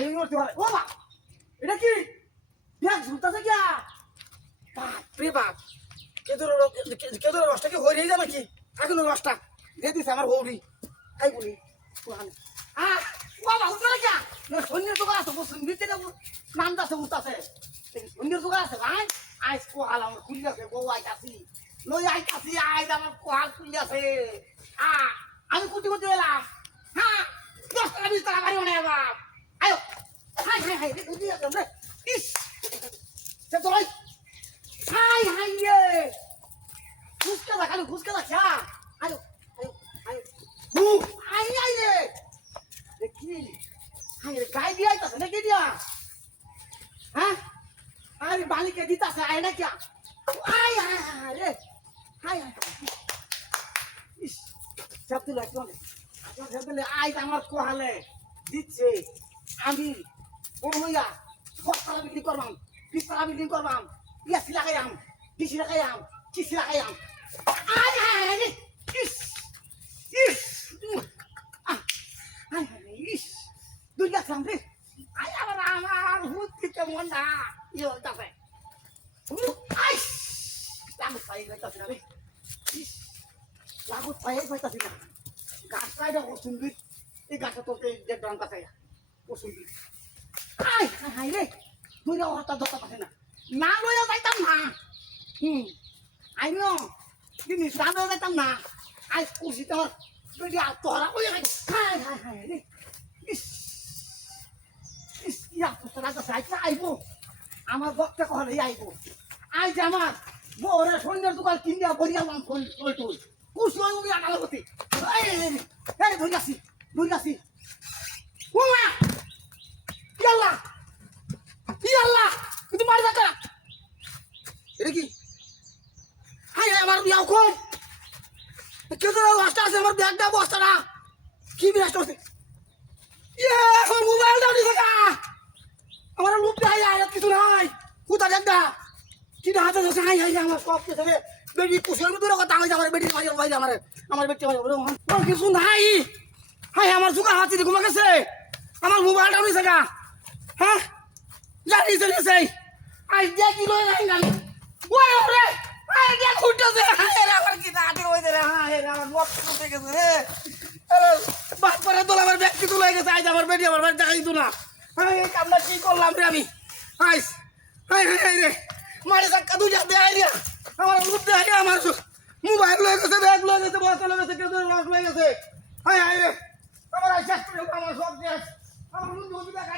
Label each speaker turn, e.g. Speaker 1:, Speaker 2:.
Speaker 1: I করতে পারে ও বাবা এটা কি ব্যাগ ঝুলতাছে কি বাপ রে বাপ কেদর কেদর রসটা কি হয়ে যায় নাকি এখন রসটা দিয়ে দিছে আমার হৌরি তাই বলি আহ বাবা উঠবে না কি সৈন্যের দোকান আছে বসুন দিতে যাব নাম দাসে উঠতাছে সৈন্যের দোকান আছে ভাই আইস কোহাল আমার খুলিয়াছে বউ আইতাছি লই আইতাছি আইস আমার কোহাল খুলিয়াছে আহ আমি কুটি কুটি এলাম হ্যাঁ দশ টাকা বিশ টাকা বাড়ি মনে বাপ আয়ো হাই হাই হাই রে ইস সে তো ভাই হাই হাই রে খুশকে দেখা খুশকে দেখা আয়ো আয়ো আয়ো হু আই আই রে দেখি হাই রে গাই দিয়া আইতাছে নাকি দিয়া হ্যাঁ আরে বালিকে দিতাছে আয় না কিয়া আয় হায় হায় রে হায় হায় ইস তুই লাগতো না আজ আমার কোহালে দিচ্ছে আমি বড় বস্তালা বিক্রি করবাম পিস্তলা বিক্রি করবাম, ইয়াসি লাগাইয়াম, ডিসি লাগাইয়াম চিসি লাগাইয়াম। আয় হায় হায় ইস ইস আয় হায় ইস দুর্গা সাম রে। আয়, আবার আমার হুত দিতে মন না। ইয়ে হইতাছে আইস লাগুত পাই হইতাছে না রে। ইস লাগুত পাই হইতাছে না। গাছটা এটা অসুন্দর। এই গাছটা তোকে দেড় ডঙ্কা চাই আই হাই রে দুইটা হঠাৎ ধরতে পারে না। না লইয়া যাইতাম না। হুম, আইনো জিনিস না লইয়া যাইতাম না। আই কুসি তোর তুই তোরা ওই হাই হাই হাই রে। ইস ইস ইয়া তোরা তো সাইড না আইবো? আমার বক্তা কহলে আইবো। আই যে আমার, বউরে সন্ধ্যের দোকান কিনিয়া বরিয়া লাম ফোন তুই তুই কুসি উড়িয়া গেল এই এই ধরে এটা কি? হাই আমার বিয়াও কই কেউ তো বস্তা আছে, আমার ব্যাগটা বস্তা না। কি বিরাষ্ট আছে আমার মোবাইলটা উঠে থাকা আমার লুপ দেয় আর কিছু নাই। কোথা ব্যাগটা কি হাতে ধরছে? হাই হাই আমার সব কিছু বেটি কুশের মতো কথা হয়েছে, আমার বেটি ভাই ভাই আমার আমার বেটি ভাই আমার কিছু নাই। হাই আমার জুকা হাতি দিয়ে ঘুমা গেছে। আমার মোবাইলটা উঠে থাকা হ্যাঁ? জানি চলে গেছে আই দেখ লয় নাই। ওই ওরে আই দেখ খুঁটতেছে হায় রে আমার কি দাঁড়ি হইছে রে, হায় রে আমার মত উঠে গেছে রে আরে, বাপ করে তোলা আমার ব্যাগ কি তুলে গেছে, আজ আমার বেটি আমার বাড়ি দেখাই তো না। আমি এই কামটা কি করলাম রে আমি? আইস হাই হাই হাই রে। মারে চাক্কা দুই যাতে আই রে। আমার মুখ দেখে আমার মোবাইল লয়ে গেছে, ব্যাগ লয়ে গেছে বস্তা লয়ে গেছে, কেউ লস লয়ে গেছে। হাই হাই রে। আমার আই শেষ করে আমার সব শেষ। আমার মুখ দুই টাকা